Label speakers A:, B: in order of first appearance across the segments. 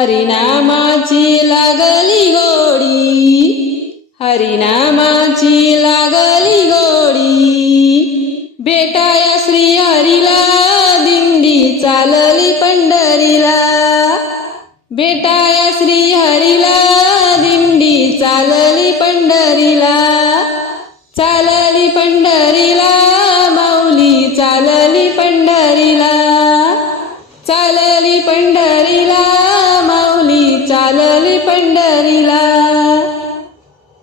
A: हरिनामाची लागली गोडी हरिनामाची लागली गोडी बेटा या श्री हरीला दिंडी चालली पंढरीला. बेटा हरिला।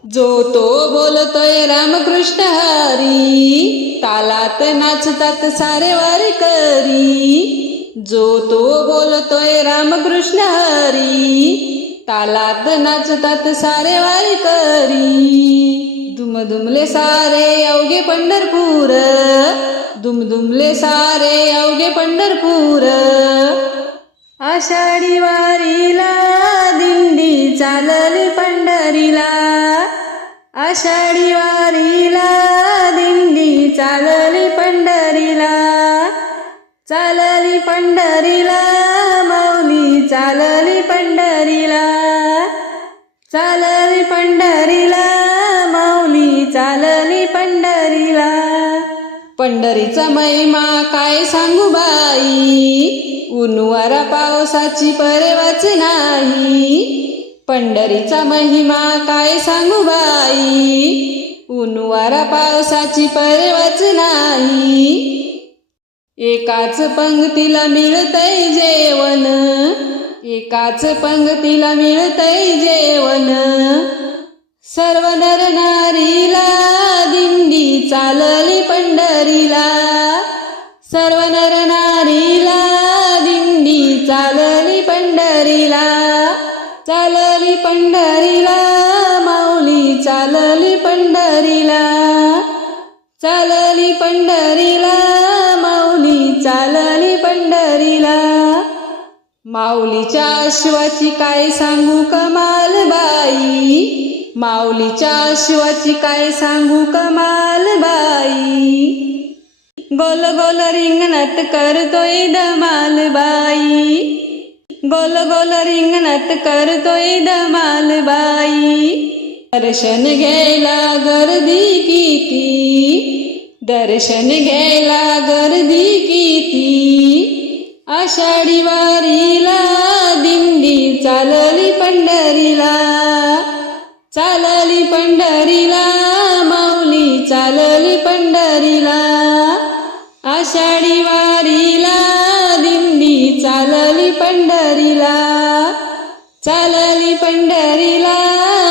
A: जो तो बोलतोय रामकृष्ण हरी तालात नाचतात सारे वारकरी. जो तो बोलतोय रामकृष्ण हरी तालात नाचतात सारे वारकरी. दुमदुमले सारे अवघे पंढरपूर दुमदुमले सारे अवघे पंढरपूर. आषाढी वारीला दिंडी चालली पंढरीला. आषाढी वारीला दिंडी चालली पंढरीला. चालली पंढरीला माऊली चालली पंढरीला. चालली पंढरीला माऊली चालली पंढरीला. पंढरीचा महिमा काय सांगू बाई? उनवारा पावसाची परवाच नाही. पंढरीचा महिमा काय सांगू बाई? उनवारा पावसाची परवाच नाही. एकाच पंगतीला मिळतय जेवण. एकाच पंक्तीला मिळतय जेवण. सर्व नर नारीला दिंडी चालली. हरीला सर्व नर नारीला दिंडी चालली पंढरीला चालली पंढरीला माऊली चालली पंढरीला चालली पंढरीला माऊली चालली पंढरीला. माऊलीच्या अश्वाची काय सांगू कमाल बाई? माऊलीच्या अश्वाची काय सांगू कमाल बाई? गोल गोल रिंगणात करतोय धमाल बाई. गोल गोल रिंगणात करतोय धमाल बाई. दर्शन घ्यायला गर्दी किती? दर्शन घ्यायला गर्दी किती? आषाढी वारीला दिंडी चालली पंढरीला. चालली पंढरीला आषाढी वारीला दिंडी चालली पंढरीला. चालली पंढरीला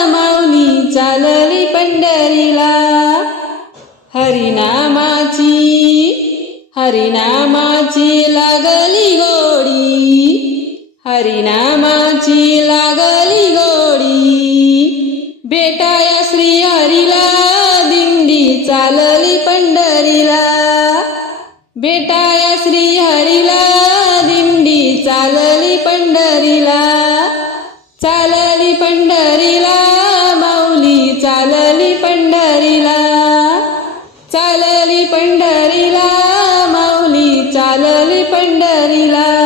A: माऊली चालली पंढरीला. हरिनामाची हरिनामाची लागली गोडी हरिनामाची लागली बेटाया श्री हरिला दिंडी चालली पंढरीला. चालली पंढरीला माऊली चालली पंढरीला. चालली पंढरीला माऊली चालली पंढरीला.